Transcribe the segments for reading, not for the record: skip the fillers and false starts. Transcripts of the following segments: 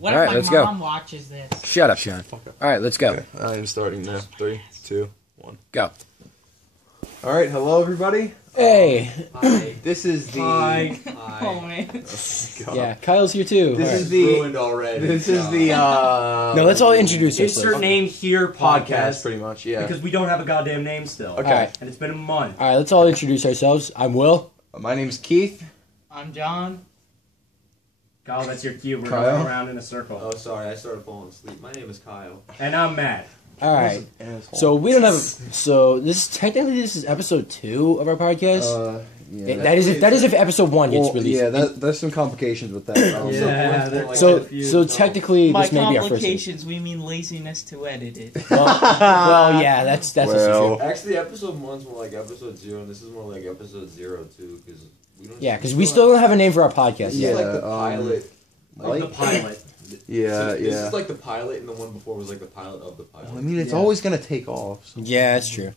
What All right, if my mom watches this? Shut up, Sean. All right, let's go. Okay, I am starting now. 3, 2, 1, go. All right, hello everybody. Hey. Hi. This is the. Hi. Oh man. God. Yeah, Kyle's here too. This All is right. the. Ruined already. This is the. No, let's all introduce Insert ourselves. name here podcast. Pretty much, yeah. Because we don't have a goddamn name still. Okay. Alright. And it's been a month. All right, let's all introduce ourselves. I'm Will. My name's Keith. I'm John. Kyle, that's your cue. We're Kyle? going around in a circle. Oh, sorry, I started falling asleep. My name is Kyle. And I'm Matt. All right. So we don't have. So this is episode 2 of our podcast. Yeah. That is if episode 1 gets released. Yeah, there's some complications with that. So technically, By this may be our first. complications, we mean laziness to edit it. Well, yeah, that's Well. true. Actually, episode 1's more like episode 0, and this is more like episode 0 too, because we don't. Yeah, because we still don't have a name for our podcast This yet. is like the pilot. Like the pilot. Yeah, This yeah. is like the pilot, and the one before was like the pilot of the pilot. Well, I mean, it's Yeah. always gonna take off. So. Yeah, that's true.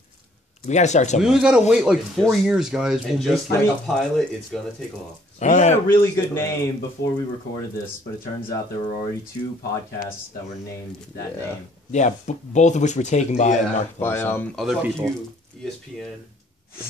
We gotta start We somewhere. only gotta wait like And 4 just- years, guys. And We'll just make like it. a pilot, it's gonna take off. We had a Alright. really good name before we recorded this, but it turns out there were already 2 podcasts that were named that Yeah. name. Yeah, both of which were taken by Yeah, Mark. by other Fuck people. you, ESPN.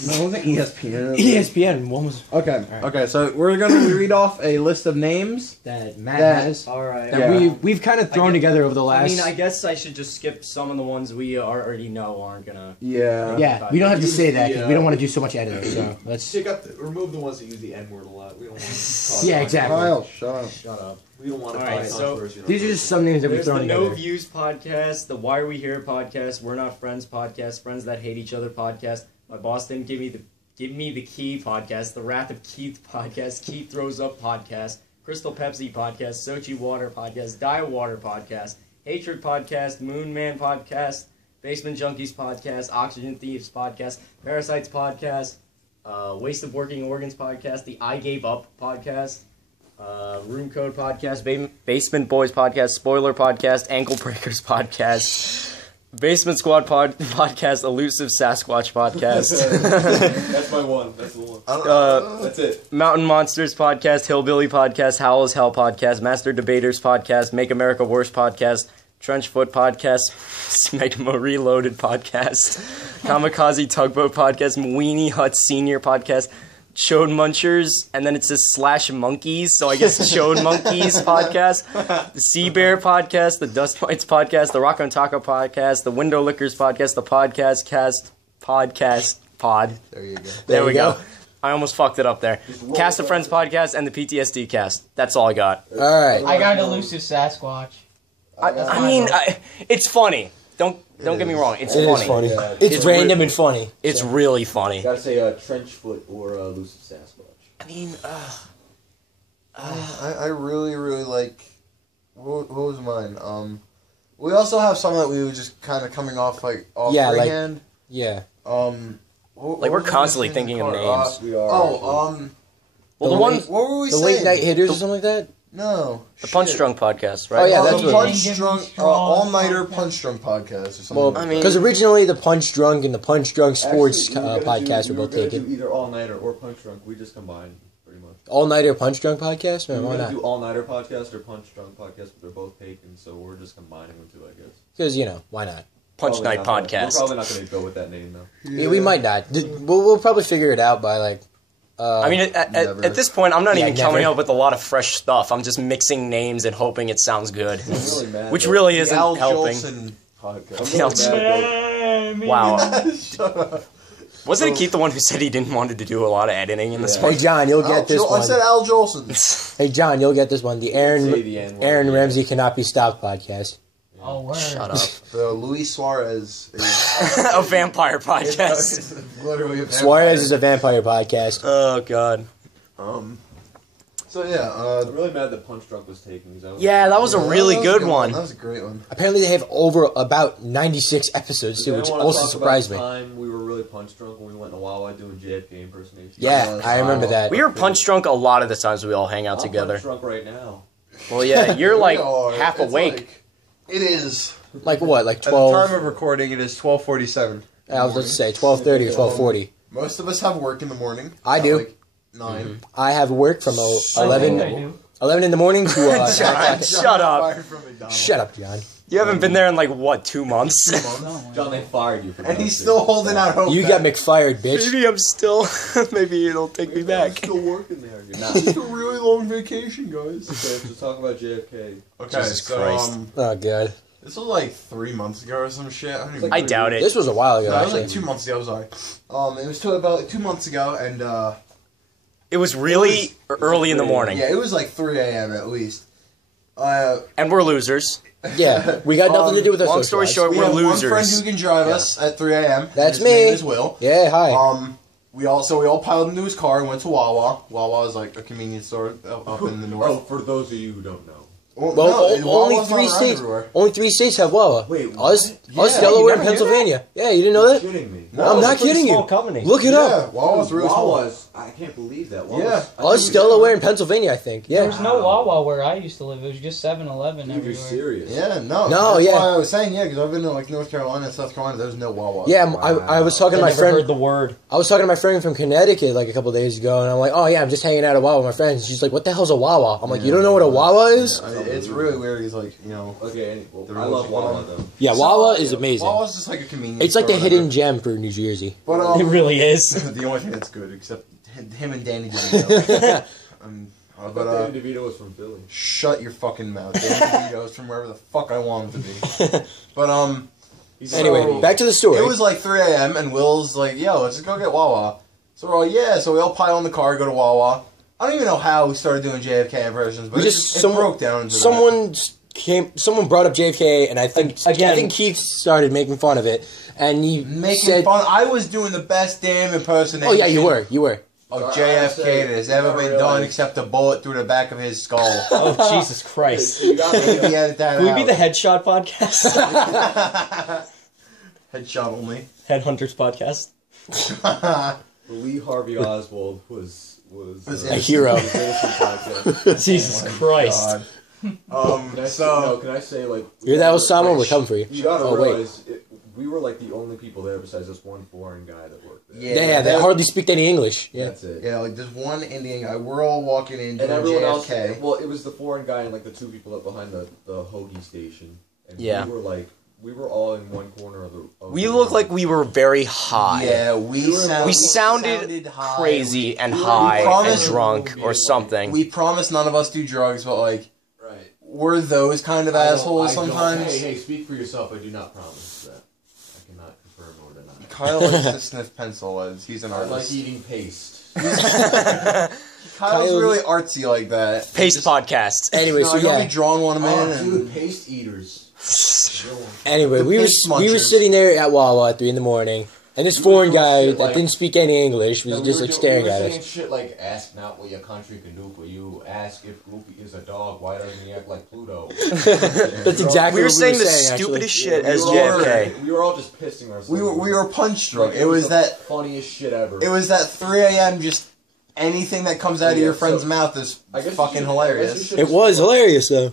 No, it wasn't ESPN. ESPN. One was Okay, Alright. okay. So we're gonna read off a list of names that Matt That- has. Alright. That Yeah. we've kind of thrown together over the last. I mean, I guess I should just skip some of the ones we already know aren't gonna. Yeah. yeah, we don't have to Use say that because the, we don't want to do so much editing. So let's. Take out remove the ones that use the N word a lot. We don't want to cause Yeah, exactly. Kyle, shut up. Shut up. We don't want to Alright, cause so controversy. on These are our just some names that we've There's the thrown No together. Views podcast, the Why Are We Here podcast, We're Not Friends podcast, Friends That Hate Each Other podcast, My Boss Didn't Give Me the Key podcast, The Wrath of Keith podcast, Keith Throws Up podcast, Crystal Pepsi podcast, Sochi Water podcast, Diet Water podcast, Hatred podcast, Moon Man podcast, Basement Junkies podcast, Oxygen Thieves podcast, Parasites podcast, Waste of Working Organs podcast, the I Gave Up podcast, Room Code podcast, Basement Boys podcast, Spoiler podcast, Ankle Breakers podcast, Basement Squad podcast, Elusive Sasquatch podcast, That's my one. That's the one. That's it. Mountain Monsters podcast, Hillbilly podcast, Howl as Hell podcast, Master Debaters podcast, Make America Worse podcast, Trenchfoot podcast, Smegma Reloaded podcast, Kamikaze Tugboat podcast, Weenie Hut Senior podcast, Chode Munchers, and then it says /monkeys, so I guess Chode Monkeys podcast, the Sea Bear podcast, the Dust Mites podcast, the Rock on Taco podcast, the Window Lickers podcast, the podcast pod. There you go. There we you go. go. I almost fucked it up there. Cast of Friends podcast and the PTSD cast. That's all I got. All right. I got Elusive Sasquatch. I mean, it's funny. Don't get me wrong. It's It funny. is funny. Yeah, It's random and funny. It's really funny. Gotta say Trenchfoot or Elusive Sasquatch. I mean, I really like. What was mine? We also have some that we were just kind of coming off Yeah, like- freehand. Yeah. Like, we're constantly thinking of names. We are. Oh, well, the the one, late- what were we The saying? late night hitters or something like that. No. the Punch shit. Drunk podcast, right? Oh, yeah, Oh, that's the what- Punch Give Drunk, me strong all nighter podcast. Punch Drunk podcast or something. Well, like I mean- because originally the Punch Drunk and the Punch Drunk Sports Actually, we were gonna podcast do- were both we were gonna taken. do either all nighter or punch drunk. We just combined pretty much. All nighter Punch Drunk podcast. We Man, were why gonna not? do all nighter podcast or punch drunk podcast, but they're both taken, so we're just combining them two, I guess. Because why not? Punch Probably Night not gonna- podcast. We're probably not going to go with that name though. Yeah, we might not. We'll probably figure it out by like. I mean, never. at this point, I'm not Yeah, even coming never. up with a lot of fresh stuff. I'm just mixing names and hoping it sounds good, I'm really mad. which though. really The isn't Al helping. Jolson I'm podcast. really mad though. Wow. Shut up. Wasn't Keith the one who said he didn't want to do a lot of editing in this Yeah. one? Hey John, you'll get this I one. said Al Jolson. Hey John, you'll get this one. The Say the N-word, Aaron yeah. Ramsey cannot be stopped podcast. Oh, word. Shut up. The Luis Suarez is A vampire podcast. literally a vampire. Suarez is a vampire podcast. Oh, God. So yeah, I'm really mad that Punch Drunk was taken. Yeah, that was a really good one. That was a great one. Apparently, they have over about 96 episodes too, which also surprised me. Time we were really punch drunk when we went to Wawa doing JFK impersonation. Yeah, I remember that. We were punch drunk a lot of the times we all hang out I'm together. punch drunk right now. Well, yeah, you're like We are. half It's awake. like- it is. Like what? Like At the 12? time of recording, it is 12:47. I was about to say 12:30 or 12:40. Most of us have work in the morning. I at do. Like 9. I have work from I think 11. I do. 11 in the morning to John, shut up. Fired from McDonald's. Shut up, John. You haven't been there in like, what, 2 months? John, they fired you for And he's still holding out hope. You got McFired, bitch. Maybe I'm still... Maybe it'll take me back. still working there. You're not. It's a really long vacation, guys. Okay, let's talk about JFK. Okay, Jesus so Christ. Oh, God. this was like 3 months ago or some shit. I don't even I doubt it. This was a while ago, No, it was actually. like 2 months ago. Sorry. It was about 2 months ago, and It was really early in the morning. yeah, it was like 3 a.m. at least. And we're losers. Yeah, we got nothing to do with our long social story lives. short, We we're have losers. one friend who can drive us at 3 a.m. That's His name me. is Will. Yeah, hi. We all piled into his car and went to Wawa. Wawa is like a convenience store up in the north. Oh, for those of you who don't know. Well, no, only Wawa's not 3 around states. everywhere. Only 3 states have Wawa. Wait, us, what? Yeah, Delaware, you and never knew Pennsylvania. Yeah, you didn't know You're that? kidding me. No, I'm it's not a pretty kidding small you. company. Look it Yeah, up. Wawa's really small. Wawa's, I can't believe that. Yeah. Us, Delaware, and Pennsylvania, I think. There Yeah. was no Wawa where I used to live. It was just 7-Eleven Dude, you're everywhere. serious. Yeah, no. No, that's yeah. why I was saying, yeah, because I've been to like North Carolina and South Carolina. There's no Wawa. Yeah, I was talking to my friend. the word. I was talking to my friend from Connecticut like a couple days ago, and I'm like, "Oh yeah, I'm just hanging out at Wawa with my friends." And she's like, "What the hell's a Wawa?" I'm like, "You don't know what a Wawa is?" I mean, it's really weird. He's like, you know, Okay, well, There I was love one. Wawa though. Yeah, Wawa is amazing. Wawa's just like a convenience. It's like the store, hidden gem for New Jersey. But It really is. the only thing that's good, except him and Danny DeVito. I But thought Danny DeVito was from Philly. shut your fucking mouth. Danny DeVito's from wherever the fuck I want him to be. But Anyway, So- back to the story. it was like 3 a.m. and Will's like, "Yo, let's just go get Wawa." So we're all, yeah. So we all pile in the car, go to Wawa. I don't even know how we started doing JFK impressions, but We it just- it broke down into that. Someone brought up JFK, and I think Again- Keith started making fun of it, and he Making said, fun. I was doing the best damn impersonation. "Oh yeah, you were." Of Sorry, I JFK say, that has ever you been gotta done, realize- except a bullet through the back of his skull. Oh, Jesus Christ. You got Maybe edit that Can we out. be the Headshot Podcast? Headshot only. Headhunters Podcast? Lee Harvey Oswald was A hero. was innocent podcast. Jesus Oh my Christ. God. Can I say like You're that Osama, we're coming for you. You gotta Oh, wait. realize we were like the only people there besides this one foreign guy that worked there. Yeah, they hardly speak any English. Yeah. That's it. Yeah, like there's one Indian guy. We're all walking in And doing everyone JFK. else, well, it was the foreign guy and like the two people up behind the hoagie station. And Yeah. we were all in one corner of the. We looked like we were very high. Yeah, We sounded high. crazy and We high and promised- drunk or something. We promise none of us do drugs, but like Right. we're those kind of assholes sometimes. Hey, speak for yourself. I do not promise that. I cannot confirm or deny. Kyle likes to sniff pencil as he's an I like artist. eating paste. Kyle's really artsy like that. Paste Podcast. Anyway, No, so you'll yeah. be drawing one man. Oh, and dude, paste eaters. Anyway, The we paste were munchers. sitting there at Wawa at 3 in the morning, and this We were foreign doing guy shit that like- didn't speak any English was No, just we like were staring we were at saying us. shit like, ask not what your country can do for you. Ask if Goofy is a dog. Why doesn't he act like Pluto? That's exactly We were what saying the actually. stupidest shit We as were all- JFK. We were all just pissing ourselves. we were punch drunk. Like, It was the that funniest shit ever. it was that 3 a.m. just anything that comes out of Yeah, your friend's so- mouth is I guess you fucking should- hilarious. I guess you It was hilarious though.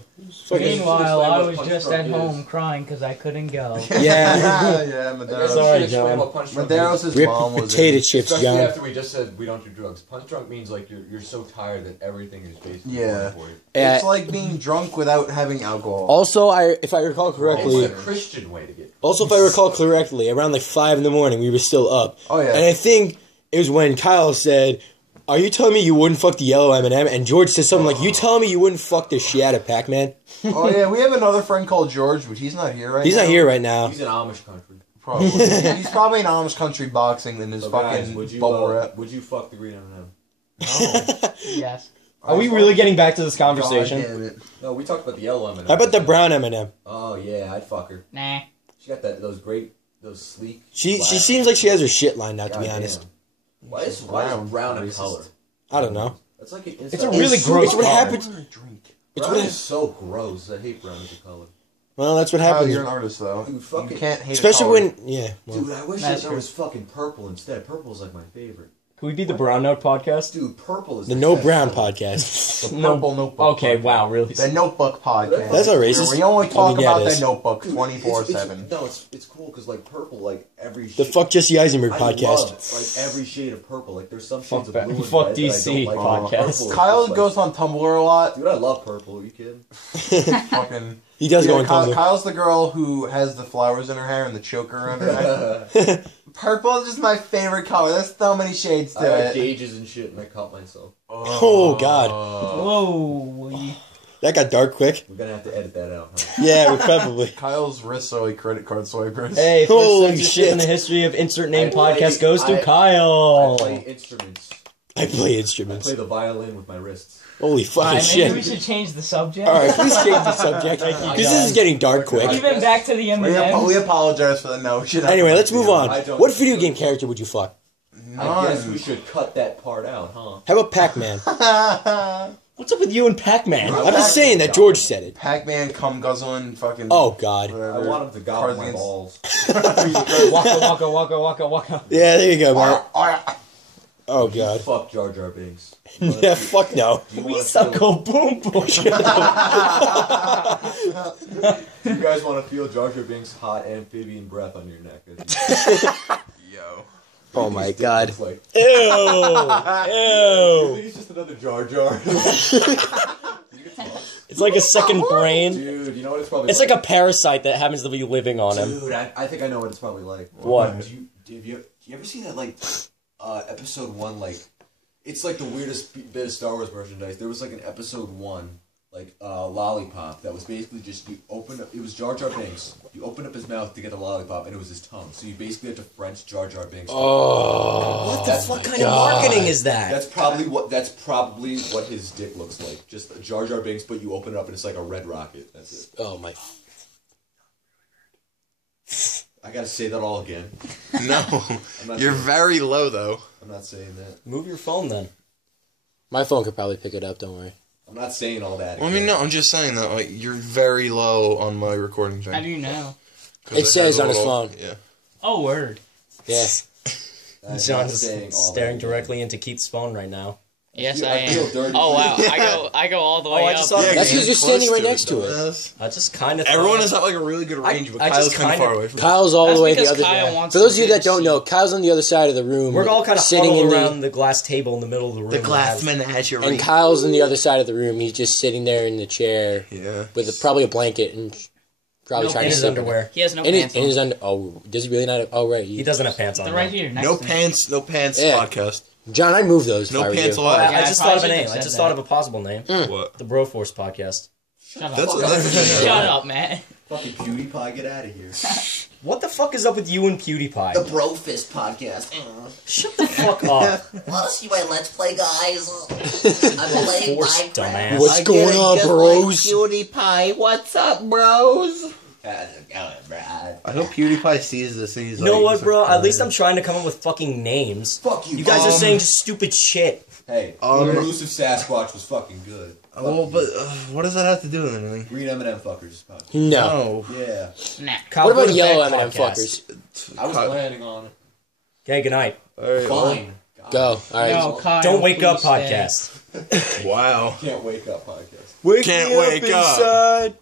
Meanwhile, I was Punch just drunk at is. home crying because I couldn't go. Yeah. yeah, I guess Medeiros. Sorry, you should explain John. what punch drunk Medeiros' is. Rip mom was potato in. chips, Especially John. after we just said we don't do drugs. Punch drunk means like you're so tired that everything is basically Yeah. fun for you. It's like being drunk without having alcohol. Also, if I recall correctly, It's a Christian way to get. also if I recall correctly, around like 5 in the morning, we were still up. Oh yeah. And I think it was when Kyle said, "Are you telling me you wouldn't fuck the yellow M&M?" And George said something like, "You telling me you wouldn't fuck the shit out of Pac-Man?" Oh yeah, we have another friend called George, but he's not here right He's now. not here right now. He's in Amish country. Probably. He's probably in Amish country boxing in his So fucking guys, would you bubble wrap. would you fuck the green M&M? No. Yes. Are we really getting back to this God conversation? damn it. No, we talked about the yellow M&M. How about the brown M&M? Oh yeah, I'd fuck her. Nah. She got those sleek. She black- seems like she has her shit lined out, to be God honest. damn. Why is Brown. brown a Racist. color? I don't know. That's like an It's a inside- really It's gross what color. happens. It's Brown what is so gross. I hate brown as a color. Well, that's what Kyle, happens. you're an artist though. Dude, You fucking. can't hate a Especially color. when, yeah. Well, Dude, I wish That's there true. was fucking purple instead. Purple's like my favorite. Could we be the Brown Note Podcast? Dude, Purple is The No Brown podcast. The Purple Notebook. Okay, podcast. wow, really? The Notebook podcast. That's not racist. We only talk yeah, about it the is. Notebook 24/7. No, it's cool because like Purple, like every The fuck Jesse Eisenberg I podcast. love like every shade of purple. Like there's some shades of blue and fuck red DC that I don't like. podcast. Purple is Kyle just, like- goes on Tumblr a lot. Dude, I love purple. Are you kidding? Fucking. He does go on Kyle, Tumblr. Kyle's the girl who has the flowers in her hair and the choker around her neck. Purple is just my favorite color. There's so many shades I to have it. gauges and shit, and I cut myself. Oh, God. Whoa. That got dark quick. We're gonna have to edit that out. Huh? Yeah, probably. Kyle's wrists are like credit card swipers. Hey, Holy first censorship shit. in the history of Insert Name I play- Podcast goes to I Kyle. play instruments. I play I instruments. play the violin with my wrists. Holy fucking Alright, maybe we shit. should change the subject. Alright, please change the subject. Because this is getting dark quick. Even back to the We M&M's. apologize for the no. Anyway, let's move on. I don't- What video game character would you fuck? I guess we should cut that part out, huh? How about Pac-Man? What's up with you and Pac-Man? I'm just saying that George said it. Pac-Man cum guzzling fucking. Oh, God. I Whatever. want him to gobble my Cardigans. balls. Waka waka waka waka waka. Yeah, there you go, man. Oh, God. Fuck Jar Jar Binks. Yeah, fuck no. Do you We wanna suck feel- go boom boom. Do you guys want to feel Jar Jar Binks' hot amphibian breath on your neck? Yo. Oh, my His dick God. looks like- Ew. You Ew. think it's just another Jar Jar? It's like a second brain. Dude, you know what it's probably It's like a parasite that happens to be living on him. Dude, I think I know what it's probably like. What? Have you ever seen that, like, episode 1, like, it's like the weirdest bit of Star Wars merchandise. There was, like, an episode 1, like, lollipop that was basically just, you open up, it was Jar Jar Binks. You open up his mouth to get the lollipop, and it was his tongue. So you basically had to French Jar Jar Binks. Oh. What the fuck kind God. of marketing is that? That's probably what his dick looks like. Just a Jar Jar Binks, but you open it up and it's like a red rocket. That's it. Oh, my. I gotta say that all again. No. I'm not You're saying- very low, though. I'm not saying that. Move your phone then. My phone could probably pick it up, don't worry. I'm not saying all that. Well, I mean, no, I'm just saying that, like, you're very low on my recording thing. How do you know? 'Cause It has says a on his little- phone. Yeah. Oh, word. Yeah. I'm not John's saying all staring that. directly into Keith's phone right now. Yes, I feel dirty. Oh, wow. I go all the way I up. just saw That's because you're standing right close next to it. dumbass. I just kind of. Everyone is at, like, a really good range, but I Kyle's just kind of kinda- far away from me. Kyle's all That's the way at the because other Kyle side. wants For those of to you that do don't know, Kyle's on the other side of the room. We're all kind of sitting huddled in around the glass table in the middle of the room. The that glass has- menagerie. and Kyle's on the other side of the room. He's just sitting there in the chair Yeah. with probably a blanket and probably No, trying in to his sleep. underwear. He has no In his, pants in on. his under. Oh, does he really not? Oh, right. He doesn't have pants on. They're right though. here. Next No to me. pants, no pants Yeah. podcast. John, I'd move those. No if I were pants you. allowed. I Yeah, just I thought of a probably name. should've I said just that. thought of a possible name. What? The Broforce Podcast. Shut up. That's Shut up, man. Fucking PewDiePie, get out of here. What the fuck is up with you and PewDiePie? Brofist podcast. Shut the fuck up. Wanna see my Let's Play, guys? I'm playing Force Minecraft. dumbass. What's going on, bros? PewDiePie, what's up, bros? How's it going, Brad? I hope PewDiePie sees this and he's You know what, bro? At least I'm trying to come up with fucking names. Fuck you. You guys are saying just stupid shit. Hey, Elusive Sasquatch was fucking good. Well, but what does that have to do with anything? Green M&M fuckers. podcast. No. No. Yeah. Nah. Kyle, What go about to yellow bed, M&M podcast. fuckers? I was planning on it. Okay, good night. Alright, Fine. God, Go. All right. No, Kyle, Don't wake up, please stay. podcast. Wow. Can't wake up podcast. Wake Can't me up wake up. inside.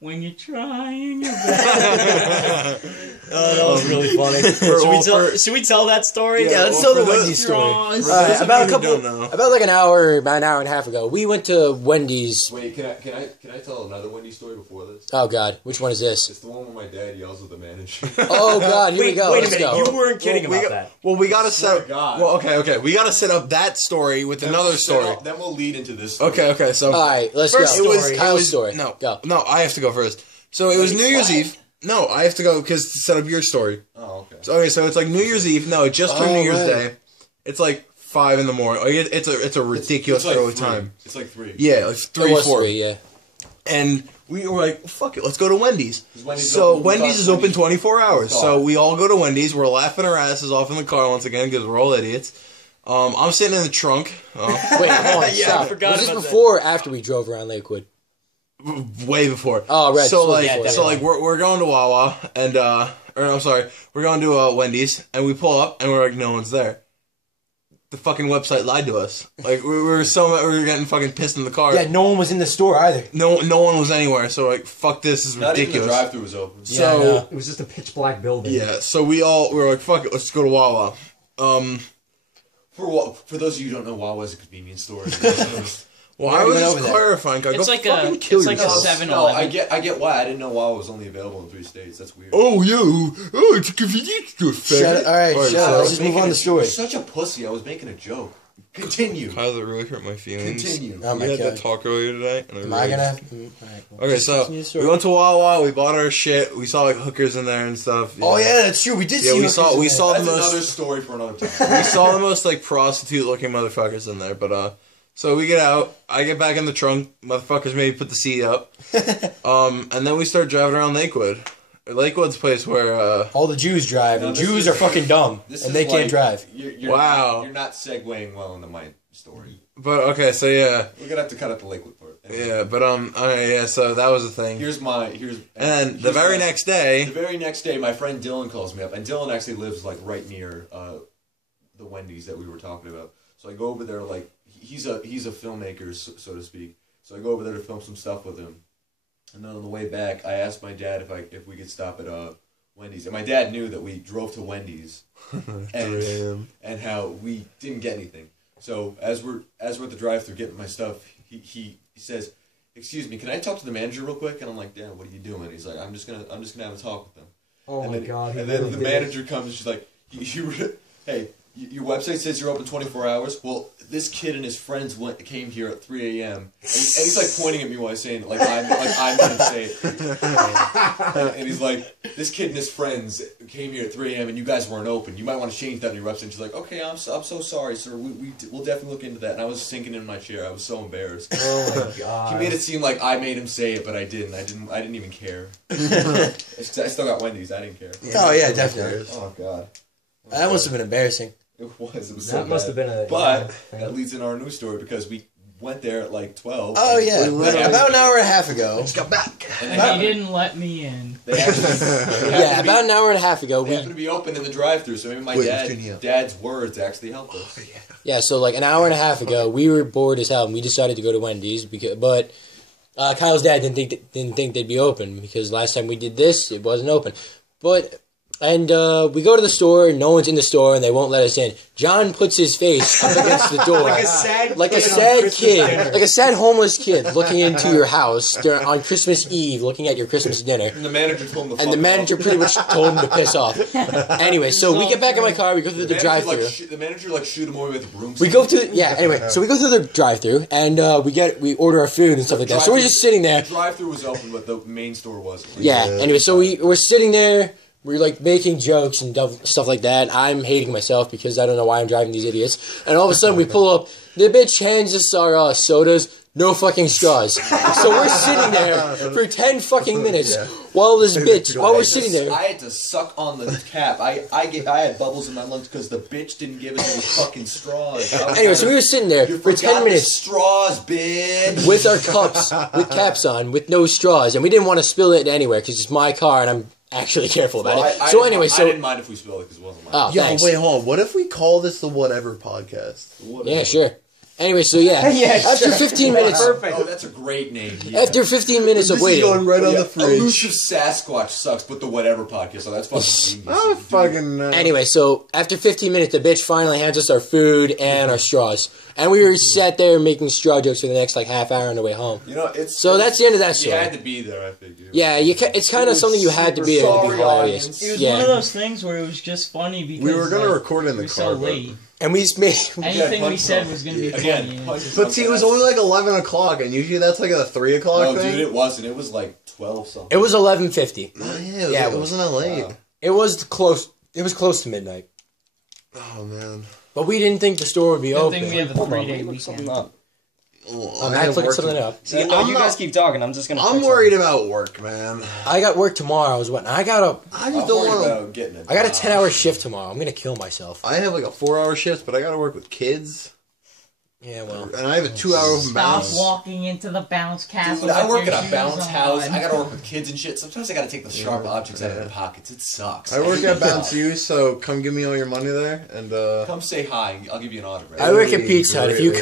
When you're trying your best. Oh, that was really funny. Should we tell that story? Yeah, let's tell the for Wendy's story. Straws. Alright, about a who couple, don't know. about like an hour and a half ago, we went to Wendy's. Wait, can I tell another Wendy story before this? Oh God, which one is this? It's the one where my dad yells at the manager. Oh God, here we go. Wait a Let's minute. go. You weren't kidding we about got- that. Well, we gotta Swear set. to God. Well, okay. We gotta set up that story with another story. Then we'll lead into this story. Okay. So All right, let's First go. story. Kyle's story. No, Go. no. I have to go first. So it was New Year's Eve. No, I have to go because to set up your story. Oh, okay. So it's like New Year's Eve. No, it just turned Oh, New Year's right. Day. It's like 5 in the morning. Like, it's a ridiculous It's like early 3. time. It's like 3. Yeah, like It 3, was 4. 3, yeah. And we were like, fuck it, let's go to Wendy's. Wendy's So open- Wendy's is open Wendy's- 24 hours. Stop. So we all go to Wendy's. We're laughing our asses off in the car once again because we're all idiots. I'm sitting in the trunk. Wait, hold on, Yeah, stop. I forgot Was this about that. before or after we drove around Lakewood? Way before. Oh, right, So so like, before, so yeah. like we're going to Wawa and or I'm sorry, we're going to Wendy's and we pull up and we're like, no one's there. the fucking website lied to us. Like we were getting fucking pissed in the car. Yeah, no one was in the store either. No one was anywhere. So like, fuck this is Not ridiculous. even the drive-thru was open. So It was just a pitch black building. yeah, so we were like, fuck it, let's go to Wawa. For those of you who don't know, Wawa is a convenience store. Well, We I was already went just over that. clarifying. Go It's like fucking a- kill it's like a yourself. 7-Eleven. No, I get why. I didn't know Wawa was only available in 3 states. That's weird. Oh, it's a convenience store. Shut up. All right, shut up. Let's just move on to the story. You're such a pussy. I was making a joke. Continue. Kyle, that really hurt my feelings. Continue. Oh We my had that god. talk earlier today. And Am I gonna? Okay, so we went to Wawa. We bought our shit. We saw like hookers in there and stuff. Oh yeah, that's true. We did see. Yeah, we hookers saw in we there. saw the That's another most story for another time. we saw the most like prostitute looking motherfuckers in there. But so we get out. I get back in the trunk. Motherfuckers maybe put the seat up. And then we start driving around Lakewood. Lakewood's place where All the Jews drive, No, and this Jews is- are fucking dumb, This and is they can't like- drive. You're Wow. You're not segueing well into my story. but okay, so yeah. We're gonna have to cut out the Lakewood part. Yeah, but yeah, so that was the thing. Here's And the here's very my- next day, The very next day, my friend Dylan calls me up, and Dylan actually lives like right near the Wendy's that we were talking about. So I go over there, like he's a filmmaker, so to speak. So I go over there to film some stuff with him, and then on the way back, I asked my dad if we could stop at Wendy's, and my dad knew that we drove to Wendy's, and how we didn't get anything. So as we're at the drive-thru getting my stuff, he says, "Excuse me, can I talk to the manager real quick?" And I'm like, "Dad, what are you doing?" He's like, I'm just gonna have a talk with them." Oh and my then, god. And then the manager comes and she's like, "Hey, your website says you're open 24 hours. Well, this kid and his friends came here at 3 a.m. And he's like pointing at me while he's saying it, like I'm gonna say it. And he's like, this kid and his friends came here at 3 a.m. and you guys weren't open. You might want to change that on your website." And she's like, "Okay, I'm so sorry, sir. We'll definitely look into that." And I was sinking in my chair. I was so embarrassed. Oh my god. He made it seem like I made him say it, but I didn't. I didn't even care. I still got Wendy's. I didn't care. Oh yeah, definitely. Oh god. That must have been embarrassing. It was. It was That so must bad. have been a. But yeah, that leads into our news story because we went there at like 12. Oh yeah, And they about an hour and a half ago. got back. And he didn't let me in. They actually, Yeah, about an hour and a half ago. They happened to be open in the drive-thru, so maybe my dad's words actually helped us. Yeah, so like an hour and a half ago, we were bored as hell, and we decided to go to Wendy's. But Kyle's dad didn't think they'd be open because last time we did this, it wasn't open. And we go to the store, and no one's in the store, and they won't let us in. John puts his face up against the door. like a sad kid, like a sad homeless kid looking into your house on Christmas Eve, looking at your Christmas dinner. And the manager told him to And the fuck manager off. pretty much told him to piss off. Anyway, so we get back in my car, we go through the drive-thru. The manager shoot him away with a broomstick. We go through, anyway, so we go through the drive-thru, and we order our food and stuff like that. So we're just sitting there. The drive-thru was open, but the main store wasn't. Yeah, anyway, so we're sitting there, we're like making jokes and stuff like that. I'm hating myself because I don't know why I'm driving these idiots. And all of a sudden we pull up, the bitch hands us our sodas, no fucking straws. So we're sitting there for 10 fucking minutes while we're sitting there. I had to suck on the cap. I had bubbles in my lungs because the bitch didn't give us any fucking straws. Anyway, so we were sitting there You for forgot 10 the minutes straws, bitch. with our cups, with caps on, with no straws. And we didn't want to spill it anywhere because it's my car and I'm actually careful about it. So anyway, I didn't mind if we spilled it because it wasn't mine. Oh, Yo, thanks. wait, hold on. What if we call this the Whatever Podcast? Yeah, sure. Anyway, so after 15 minutes, Oh, that's a great name. Yeah. after 15 minutes of This is waiting, going right on the fridge. Elusive Sasquatch sucks, but the Whatever Podcast, so that's fucking genius. Oh, fucking. Anyway, so after 15 minutes, the bitch finally hands us our food and our straws. And we were sat there making straw jokes for the next half hour on the way home. You know, it's So that's the end of that You story. had to be there, I figured. Yeah, it's kind of something you had to be there to be hilarious. It was Yeah. one of those things where it was just funny because We were gonna record in the we were car, so late. And we just made... Anything we punch said drunk. was going to be Again, funny. punch But drunk see, it was ass. only like 11 o'clock, and usually that's like a 3 o'clock No, thing. dude, it wasn't. It was like 12 something. It was 11:50. Oh, Yeah, it wasn't that late. Wow. It was close to midnight. Oh, man. But we didn't think the store would be Good open. thing we have a 3-day weekend. something up. Oh, Matt's looking something up. See, no, you guys keep talking. I'm just gonna. I'm fix worried about work, man. I got work tomorrow. I just I I'm just don't worried want to. about getting it. I got a 10-hour shift tomorrow. I'm going to kill myself. I have like a 4-hour shift, but I got to work with kids. Yeah, well. And I have a 2-hour open Stop bounce. walking into the bounce castle. Dude, I with work your at a shoes bounce house. on. I gotta work with kids and shit. Sometimes I gotta take the sharp objects out of their pockets. It sucks. I work hate at that Bounce job. U, so come give me all your money there. And Come say hi. I'll give you an autograph. I work at Pizza Hut. If you come